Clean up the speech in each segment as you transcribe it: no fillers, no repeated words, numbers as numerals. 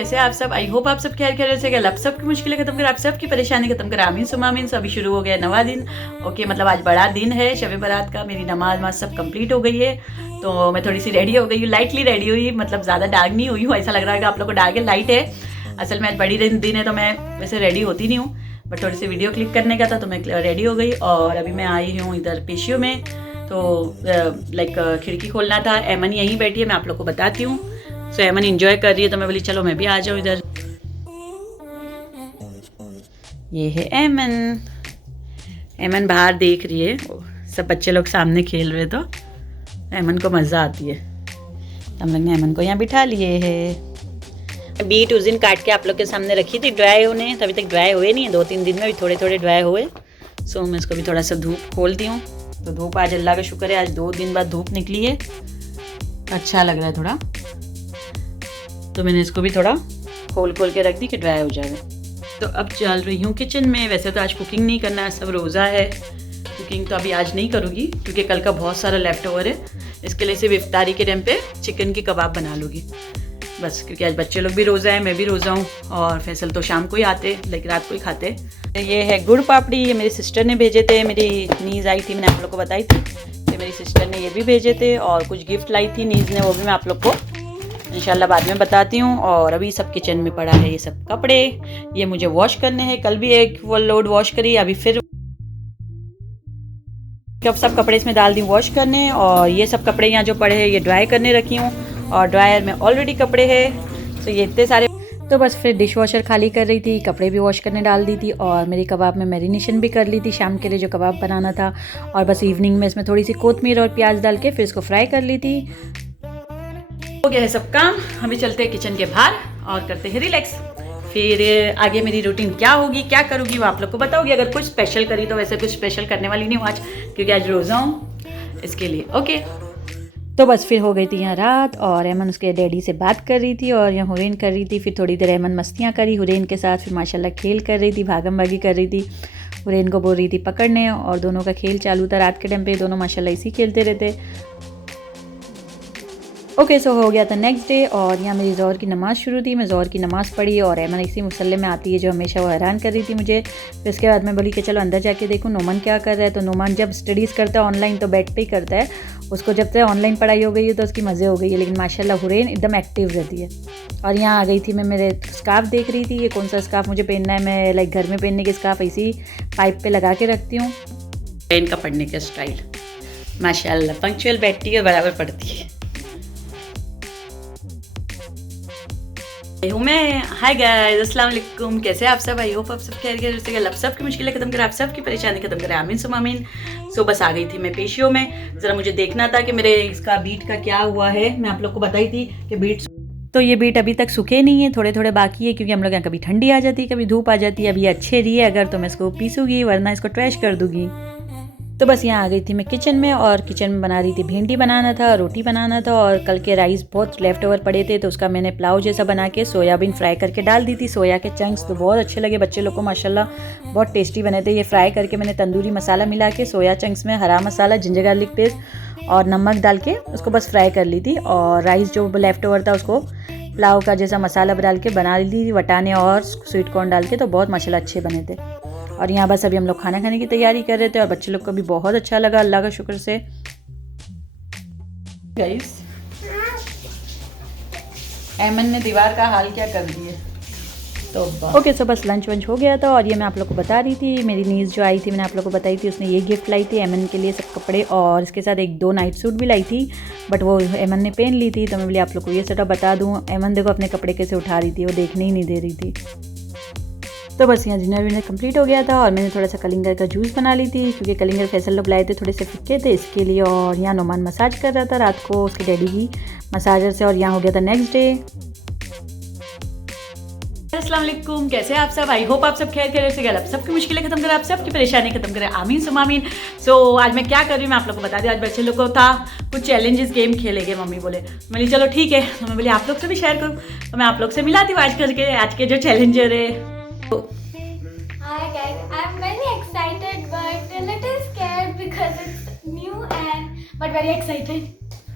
कैसे आप सब। आई होप आप सब खैर खैरियत से। आप सबकी मुश्किलें खत्म कर, आप सबकी परेशानी खत्म कर। आमीन सुमा आमीन। तो अभी शुरू हो गया नवा दिन। ओके, मतलब आज बड़ा दिन है, शब बारात का। मेरी नमाज वमाज सब कंप्लीट हो गई है, तो मैं थोड़ी सी रेडी हो गई हूँ, लाइटली रेडी हुई, मतलब ज़्यादा डार्क नहीं हुई हूँ। ऐसा लग रहा है कि आप लोग को डार्क है, लाइट है। असल में आज बड़ी दिन है, तो मैं वैसे रेडी होती नहीं हूँ, बट थोड़ी सी वीडियो क्लिक करने का था, तो मैं रेडी हो गई। और अभी मैं आई हूँ इधर पेशियों में, तो लाइक खिड़की खोलना था। एमन यहीं बैठी है, मैं आप लोग को बताती हूँ। सो एमन इंजॉय कर रही है, तो मैं बोली चलो मैं भी आ जाऊँ इधर। ये है एमन। एमन बाहर देख रही है, सब बच्चे लोग सामने खेल रहे, तो एमन को मज़ा आती है। हम लोग ने एमन को यहाँ बिठा लिए है। बीट उस दिन काट के आप लोग के सामने रखी थी ड्राई होने, तो अभी तक ड्राई हुए नहीं है, 2-3 दिन में भी थोड़े थोड़े ड्राई हुए। सो मैं इसको भी थोड़ा सा धूप खोलती हूँ। तो धूप आज अल्लाह का शुक्र है, आज 2 दिन बाद धूप निकली है, अच्छा लग रहा है थोड़ा। तो मैंने इसको भी थोड़ा खोल के रख दी कि ड्राई हो जाए। तो अब चल रही हूँ किचन में। वैसे तो आज कुकिंग नहीं करना है, सब रोज़ा है। कुकिंग तो अभी आज नहीं करूँगी, क्योंकि कल का बहुत सारा लेफ्ट ओवर है। इसके लिए सिर्फ इफ्तारी के टाइम पे चिकन की कबाब बना लूँगी बस, क्योंकि आज बच्चे लोग भी रोज़ा है, मैं भी रोज़ा हूँ, और फैसल तो शाम को ही आते, लेकिन रात को ही खाते। ये है गुड़ पापड़ी, ये मेरी सिस्टर ने भेजे थे। मेरी नीज़ आई थी, मैंने आप लोग को बताई थी कि मेरी सिस्टर ने ये भी भेजे थे, और कुछ गिफ्ट लाई थी नीज़ ने, वो भी मैं आप लोग को इंशाल्लाह बाद में बताती हूँ। और अभी सब किचन में पड़ा है ये सब कपड़े, ये मुझे वॉश करने हैं। कल भी एक वो लोड वॉश करी, अभी फिर सब कपड़े इसमें डाल दी वॉश करने। और ये सब कपड़े यहाँ जो पड़े हैं ये ड्राई करने रखी हूँ, और ड्रायर में ऑलरेडी कपड़े हैं। तो ये इतने सारे, तो बस फिर डिश वॉशर खाली कर रही थी, कपड़े भी वॉश करने डाल दी थी, और मेरी कबाब में मैरिनेशन भी कर ली थी शाम के लिए जो कबाब बनाना था। और बस इवनिंग में इसमें थोड़ी सी कोतमीर और प्याज डाल के फिर इसको फ्राई कर ली थी। हो गया है सब काम। अभी चलते हैं किचन के बाहर और करते हैं रिलैक्स। फिर आगे मेरी रूटीन क्या होगी, क्या करूँगी, वो आप लोग को बताऊँगी। अगर कुछ स्पेशल करी तो वैसे कुछ स्पेशल करने वाली नहीं हूँ आज, क्योंकि आज रोज़ा हूँ, इसके लिए। ओके, तो बस फिर हो गई थी यहाँ रात, और एमन उसके डैडी से बात कर रही थी, और यहाँ हुरैन कर रही थी। फिर थोड़ी देर एमन मस्तियाँ करी हुरैन के साथ, फिर माशाल्लाह खेल कर रही थी, भागम भागी कर रही थी। हुरैन को बोल रही थी पकड़ने, और दोनों का खेल चालू था रात के टाइम पे। दोनों माशाल्लाह इसी खेलते रहते। ओके, सो हो गया था नेक्स्ट डे, और यहाँ मेरी ज़ोहर की नमाज़ शुरू थी। मैं ज़ोहर की नमाज़ पढ़ी, और एमन इसी मुसल्ले में आती है जो हमेशा वो हैरान कर रही थी मुझे। फिर उसके बाद मैं बोली कि चलो अंदर जाके देखूँ नोमान क्या कर रहा है। तो नोमान जब स्टडीज़ करता है ऑनलाइन तो बेड पे ही करता है, उसको जब से ऑनलाइन पढ़ाई हो गई है तो उसकी मज़े हो गई है। लेकिन माशाल्लाह हुरैन एकदम एक्टिव रहती है। और यहाँ आ गई थी मैं, मेरे स्कार्फ देख रही थी, ये कौन सा स्कार्फ मुझे पहनना है। मैं लाइक घर में पहनने के स्कार्फ इसी पाइप पर लगा के रखती हूँ। इनका पढ़ने का स्टाइल माशाल्लाह, पंक्चुअल बैठती है, बराबर पढ़ती है। हूँ मैं। हाय गाइस, अस्सलाम वालेकुम, कैसे आप सब। आई होप आप सब खैरियत से। आप सबकी मुश्किलें खत्म करें, आप सबकी परेशानी खत्म करें। आमीन सुमा आमीन। सो बस आ गई थी मैं पेशियों में। ज़रा मुझे देखना था कि मेरे इसका बीट का क्या हुआ है। मैं आप लोग को बताई थी कि बीट, तो ये बीट अभी तक सूखे नहीं है, थोड़े थोड़े बाकी है, क्योंकि हम लोग यहाँ कभी ठंडी आ जाती है, कभी धूप आ जाती है। अभी अच्छे रही है अगर, तो मैं इसको पीसूँगी, वरना इसको ट्रैश कर दूँगी। तो बस यहाँ आ गई थी मैं किचन में, और किचन में बना रही थी, भिंडी बनाना था, रोटी बनाना था, और कल के राइस बहुत लेफ्ट ओवर पड़े थे, तो उसका मैंने पुलाव जैसा बना के सोयाबीन फ्राई करके डाल दी थी। सोया के चंक्स तो बहुत अच्छे लगे बच्चे लोग को, माशाल्लाह बहुत टेस्टी बने थे। ये फ्राई करके मैंने तंदूरी मसाला मिला के सोया चंक्स में हरा मसाला, जिंजर गार्लिक पेस्ट और नमक डाल के उसको बस फ्राई कर ली थी। और राइस जो लेफ्ट ओवर था उसको पुलाव का जैसा मसाला डाल के बना ली थी, वटाने और स्वीट कॉर्न डाल के, तो बहुत माशाल्लाह अच्छे बने थे। और यहाँ बस अभी हम लोग खाना खाने की तैयारी कर रहे थे, और बच्चे लोग को भी बहुत अच्छा लगा, अल्लाह का शुक्र से। गाइस, एमन ने दीवार का हाल क्या कर दिया। तो ओके, सो बस लंच वंच हो गया था, और ये मैं आप लोग को बता रही थी, मेरी नीज़ जो आई थी मैंने आप लोग को बताई थी, उसने ये गिफ्ट लाई थी एमन के लिए, सब कपड़े, और इसके साथ 1-2 नाइट सूट भी लाई थी, बट वो एमन ने पहन ली थी। तो मैं बोली आप लोग को ये सेटअप बता दूँ। एमन देखो अपने कपड़े कैसे उठा रही थी, वो देखने ही नहीं दे रही थी। तो बस यहाँ डिनर विनर कंप्लीट हो गया था, और मैंने थोड़ा सा कलिंगर का जूस बना ली थी, क्योंकि कलिंगर फैसल लोग लाए थे, थोड़े से फिक्के थे इसके लिए। और यहाँ नोमान मसाज कर रहा था रात को उसके डैडी की मसाजर से, और यहाँ हो गया था नेक्स्ट डे। अस्सलाम वालेकुम, कैसे आप सब। आई होप आप सब खैर खैरियत से। आप सबकी मुश्किलें खत्म करें, आप सबकी परेशानी खत्म करें। आमीन सुमा आमीन। सो आज मैं क्या कर रही हूँ मैं आप लोग को बता दी। आज बच्चे लोग को था कुछ चैलेंजेस गेम खेलेंगे, मम्मी बोले। मैं बोली चलो ठीक है, तो मैं बोली आप लोग से भी शेयर करूँ, तो मैं आप लोग से मिलाती हूँ आज के जो चैलेंजर है। Hi guys, I'm very excited but a little scared because it's new but very excited.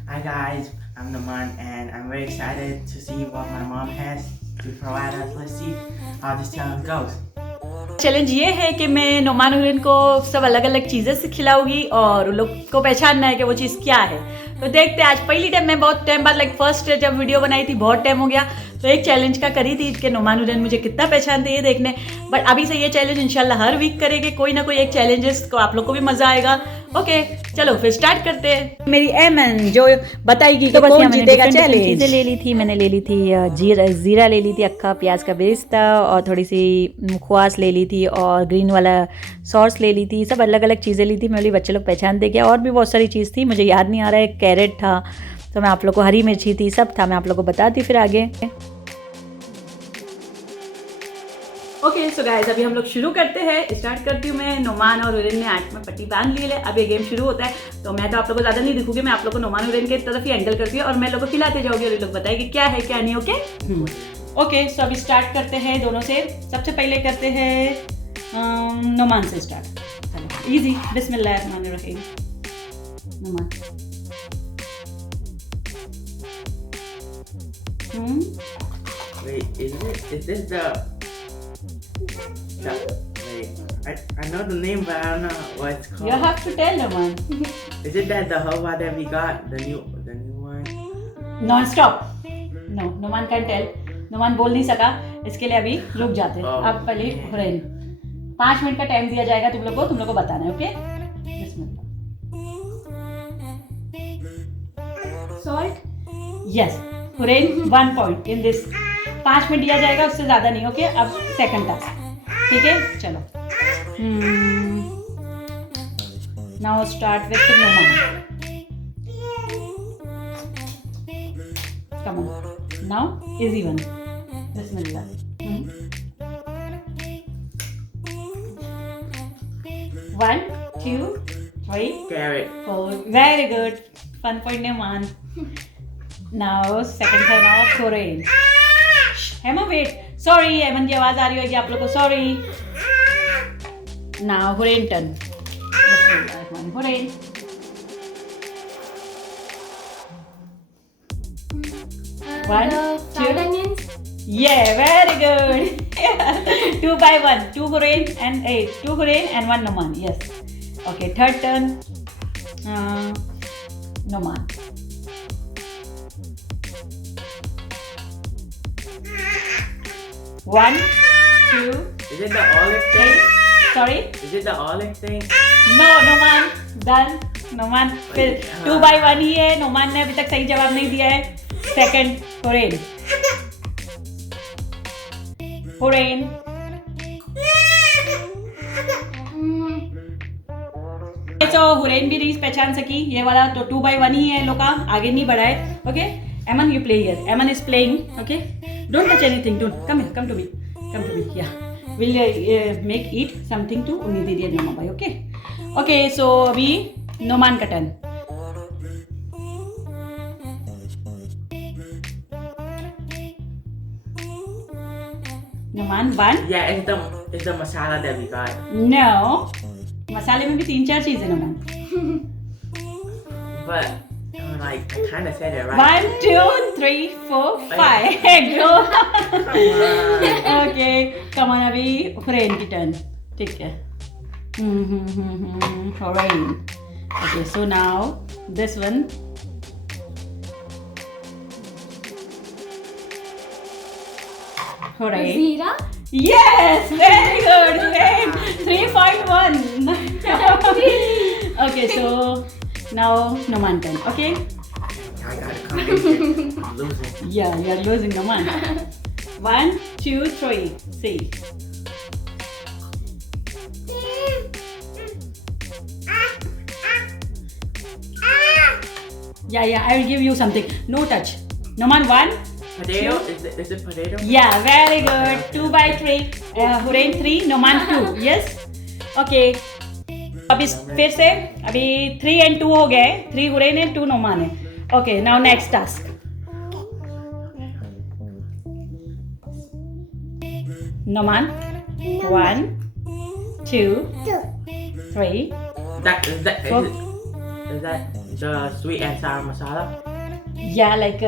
Hi guys, I'm Naman and I'm very excited to see what my mom has to provide us. Let's see how this challenge goes. Challenge ये है कि मैं नोमान हुरैन को सब अलग अलग चीज़ें से खिलाऊंगी और उन लोग को पहचानना है कि वो चीज़ क्या है। तो देखते हैं, आज पहली टाइम मैं बहुत टाइम बाद फर्स्ट जब वीडियो बनाई थी बहुत टाइम हो गया, तो एक चैलेंज का करी थी कि नोमान हुरैन मुझे कितना पहचानते हैं ये देखने। बट अभी से ये चैलेंज इंशाल्लाह हर वीक करेंगे, कोई ना कोई एक चैलेंजेस को आप लोग को भी मज़ा आएगा। ओके चलो फिर स्टार्ट करते हैं। मेरी एमन जो बताएगी कि कौन जीतेगा चैलेंज। चीज़ें ले ली थी मैंने, ले ली थी जीरा ले ली थी, अक्खा प्याज का बेस्ता, और थोड़ी सी मुखवास ले ली थी, और ग्रीन वाला सॉस ले ली थी। सब अलग अलग चीज़ें ली थी। मेरे लिए बच्चे लोग पहचान दे गया। और भी बहुत सारी चीज़ थी, मुझे याद नहीं आ रहा है। कैरेट था, तो मैं आप लोग को, हरी मिर्ची थी, सब था, मैं आप लोग को बताती फिर आगे। ओके सो गाइस अभी हम लोग शुरू करते हैं। स्टार्ट करती हूँ मैं। नोमान और हुरैन ने आंख में पट्टी बांध ली है। अब ये गेम शुरू होता है, तो मैं तो आप लोगों को ज़्यादा नहीं दिखूंगी, मैं आप लोग को नोमान हुरैन की तरफ ही एंगल करती हूँ और मैं लोग को खिलाते जाऊँगी और ये लोग बताएंगे क्या है क्या नहीं। ओके ओके सो अभी स्टार्ट करते हैं दोनों से। सबसे पहले करते हैं नोमान से स्टार्ट। चलो इजी, बिस्मिल्लाहिर्रहमानिर्रहीम। Noman Wait, is this the wait, I know the name, but I don't know what it's called. You have to tell Noman. Is it that the halwa that we got, the new one? Non stop. No Noman can tell. Noman बोल नहीं सका, इसके लिए अभी रुक जाते हैं। Oh, अब पहले yeah. हुरैन 5 मिनट का टाइम दिया जाएगा तुम लोग को बताना है। Okay Salt. Yes Hurain 1 point in this. 5 minute दिया जाएगा, उससे ज़्यादा नहीं। ओके अब सेकंड टास्क, ठीक है चलो। Now start with Noman. Come on now easy one. बिस्मिल्लाह। 1 2 3 Carrot. 4 very good. 1 point Noman. Now second turn of Hurain. Hema wait, sorry Eman की आवाज आ रही होगी आप लोग को, sorry. Now Hurain turn. Hurain One, The two. fried onions. yeah very good 2 by 1 2 Hurein and 2 Hurein and 1 Noman. Yes, okay, third turn. Noman. One, two, Is it the olive three. thing? Sorry. Is it the olive thing? No, Noman. Done. Noman फिर 2 by 1 ही है। नोमान ने अभी तक सही जवाब नहीं दिया है। सेकंड हुरैन। हुरैन तो हुरैन भी नहीं पहचान सकी ये वाला, तो 2 by 1 ही है लोग का, आगे नहीं बढ़ा है। Okay Eman you play here. Eman is playing. Okay don't touch anything, don't come here, come to me या will make eat something to उन्हीं दीदी एंड मामा भाई। ओके ओके सो अभी नोमान का turn. Noman 1। Yeah, it's the masala that we got. No मसाले में भी 3-4 चीजें Noman. But like I kind of said it right. 1 2 3 4 5 go. Okay come on अभी हुरैन की टर्न, ठीक है। Hurain. Okay so now this one. Hurai. Zira. Yes, very good. Great. 3.1. Okay, so now Noman turn. Okay. I gotta come in here. I'm losing. Yeah, you're losing Noman. 1 2 3. See. Yeah, I will give you something. No touch. Noman 1. Potato? Is it potato? Yeah, very good. 2 by 3. Hurein 3, Noman 2. Yes? Okay. अभी फिर से अभी 3 and 2 हो गए। 3 हुरैन है, 2 नोमान है। Okay now next task. Noman 1 2 3 Four. Is that the sweet and sour masala? या like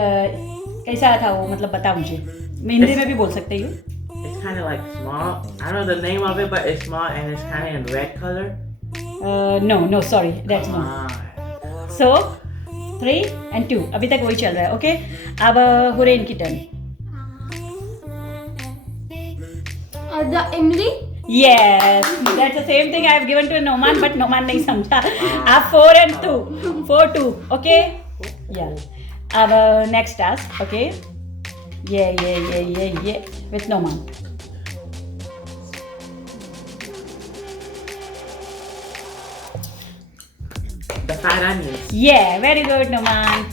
कैसा था वो, मतलब बता मुझे। हिंदी में भी बोल सकते हो. It's kind of like small. I don't know the name of it, but it's small and it's kind of in red color. No, sorry, that's not. So 3 and 2 अभी तक वही चल रहा है. ओके, अब हुरैन की turn. The Imri. Yes, that's the same thing I have given to Noman, but Noman नहीं समझा. अब 4 and 2, 4-2. Okay, yeah. अब next task. Okay, yeah with Noman. The fried onions. Yeah, very good, Noman.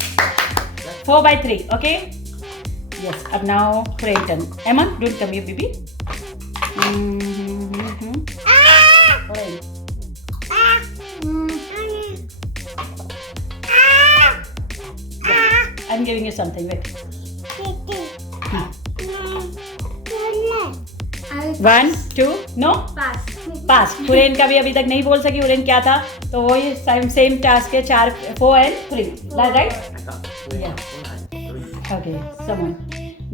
4/3. Okay. Yes. Ab now Hurein turn. Emma, don't come here, baby. Hurein. I'm giving you something. Wait. 1, 2. No. पास. हुरैन का भी अभी तक नहीं बोल सकी. हुरैन क्या था? तो वही सेम टास्क है. 4 and 3. Right? I thought three. Yeah. Three. Okay, someone.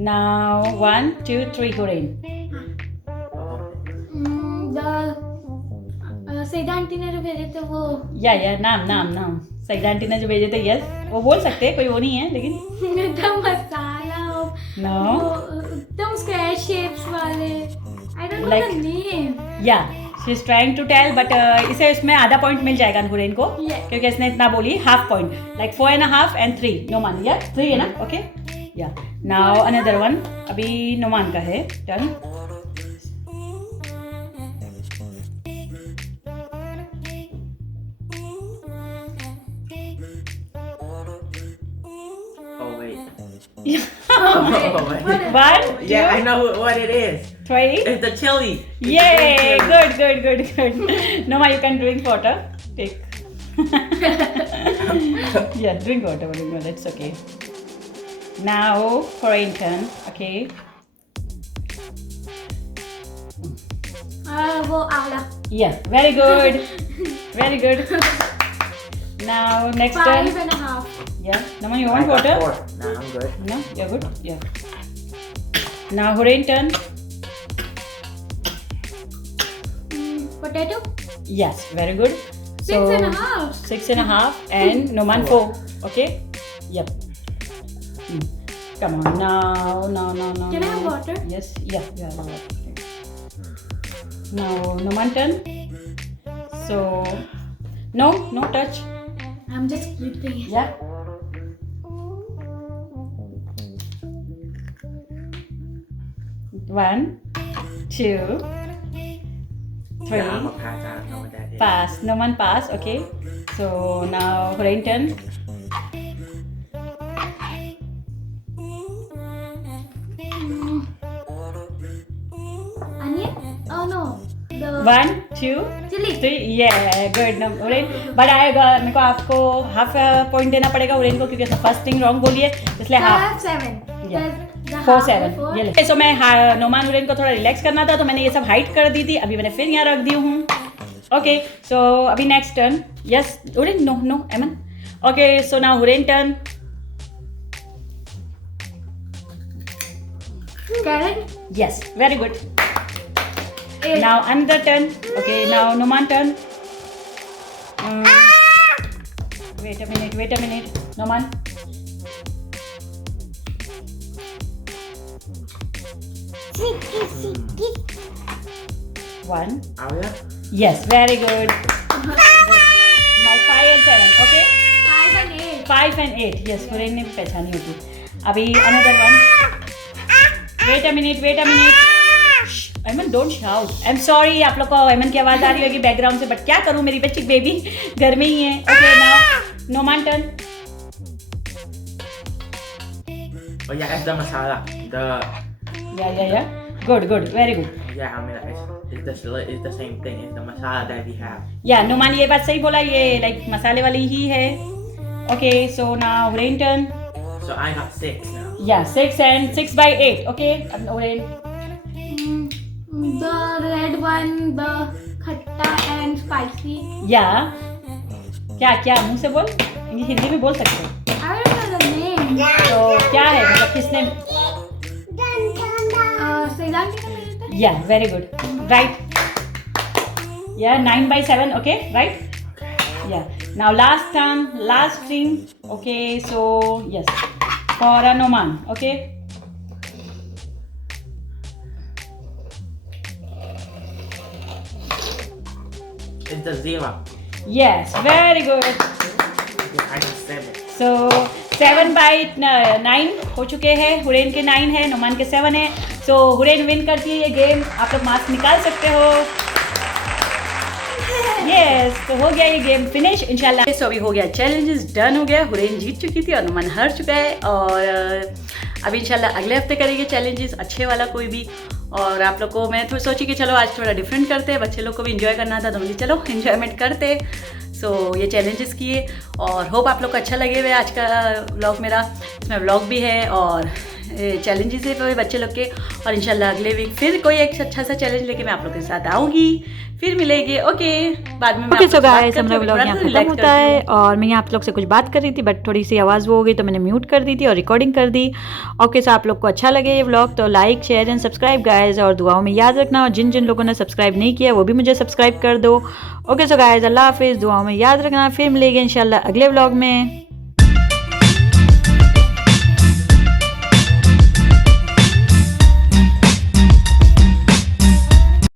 Now 1, 2, 3, Hurein. The Saida aunty ने जो भेजे थे वो. या नाम सईदा आंटी ने जो भेजे थे. यस, वो बोल सकते हैं, कोई वो नहीं है लेकिन. The masala. No. एकदम square shapes वाले. I don't know Like- the name. या she is trying to tell but इसे इसमें आधा पॉइंट मिल जाएगा हुरैन को. Yeah. क्योंकि इसने इतना बोली. Half point like 4.5 and 3. Noman. या 3 है ना. ओके. या नाउ अनदर वन. अभी नोमान का है turn. Oh wait. Oh, wait. 1, 2, Yeah, I know what it is. 3. It's the chili. Yay! Good. Noma, you can drink water. Take. Yeah, drink water. That's okay. Now, Hurein turn. Okay. वो आला. Yeah, very good. Now, next turn. 5.5. Yeah. Noma, you I want got water? 4. Nah, I'm good. No? You're good? Yeah. Now, Hurein turn. Potato. Yes, very good. 6.5. 6.5 and Noman 4. Okay? Yep. Come on now. Can I have water? Yes, yeah, you have water. Now Noman turn. So no touch. I'm just keeping it. Yeah. One, 2, 3. Yeah, I'm a pass. I don't know what that is. Pass. Noman pass. Okay. So now Hurein turn. Onion? Oh no. The 1, 2, chili. 3. Yeah, good. No, Hurein. But मेरे को आपको half point देना पड़ेगा हुरैन को क्योंकि first thing wrong बोली है इसलिए half. 7. Yeah. The 4, half 7. before. ये ले. So मैं नोमान हुरैन को थोड़ा रिलैक्स करना था तो मैंने ये सब हाइड कर दी थी. अभी मैंने फिर यहाँ रख दी हूँ. ओके. सो अभी next turn. Yes Hurain. No Eman. Okay. So now Hurain turn. Carrot. Yes. Very good. 8. Now another turn. Okay. Now Noman turn. Wait a minute. Noman. One. Alia? Yes, very good. Now 5 and 7. Okay. 5 and 8. 5 and 8. Yes, Hurain ने भी पहचानी होगी. अभी another one. Wait a minute. Ayman, don't shout. I'm sorry, आप लोग को Ayman की आवाज़ आ रही होगी बैकग्राउंड से, बट क्या करूँ मेरी बच्ची बेबी घर में ही है. Okay, now Noman turn. Oh yeah, it's the masala. Yeah. Good. Very good. Yeah, I mean it's the same thing. It's the masala that we have. Yeah, Noman ये बात सही बोला. ये like मसाले वाली ही है. Okay, so now Hurein turn. So I got 6 now. Yeah, 6 and 6 by 8. Okay, अब Hurein. The red one, the khatta and spicy. Yeah. क्या मुंह से बोल. हिंदी में बोल सकते हो. I don't know the name. तो क्या है मतलब किसने. 17 minutes. Yeah, very good. Right. Yeah, 9/7. Okay, right? Yeah. Now last term, last string. Okay, so yes, for Noman. Okay. It's the 0. Yes, very good. Yeah, I got 7. So 7/9 हो चुके हैं. हुरैन के 9 है, नोमान के 7 है. So हुरैन विन करती है ये गेम. आप लोग मार्क्स निकाल सकते हो. Yes, तो हो गया ये गेम फिनिश इंशाल्लाह. सो अभी हो गया, चैलेंजेस डन हो गया. हुरैन जीत चुकी थी और नोमान हार चुका है. और अब इंशाल्लाह अगले हफ्ते करेंगे चैलेंजेस अच्छे वाला कोई भी. और आप लोग को मैं थोड़ी सोची कि चलो आज थोड़ा डिफरेंट करते हैं, बच्चे लोग को भी इंजॉय करना था तो मुझे चलो इन्जॉयमेंट करते. सो ये चैलेंजेस किए और होप आप लोग को अच्छा लगे हुए आज का व्लॉग मेरा. इसमें व्लॉग भी है और चैलेंजेस है बच्चे लोग के. और इंशाल्लाह अगले वीक फिर कोई एक अच्छा सा चैलेंज लेके मैं आप लोग के साथ आऊँगी, फिर मिलेंगे. ओके, बाद में ओके. सो गाइस हमारा व्लॉग यहाँ खत्म होता है और मैं यहाँ आप लोग से कुछ बात कर रही थी बट थोड़ी सी आवाज़ वो हो गई तो मैंने म्यूट कर दी थी और रिकॉर्डिंग कर दी. ओके, सो आप लोग को अच्छा लगे ये व्लॉग तो like share and subscribe guys. और दुआओं में याद रखना और जिन जिन लोगों ने सब्सक्राइब नहीं किया वो भी मुझे सब्सक्राइब कर दो. ओके, सो गाइस अल्लाह हाफिज़. दुआओं में याद रखना. फिर मिलेंगे इंशाल्लाह अगले व्लॉग में.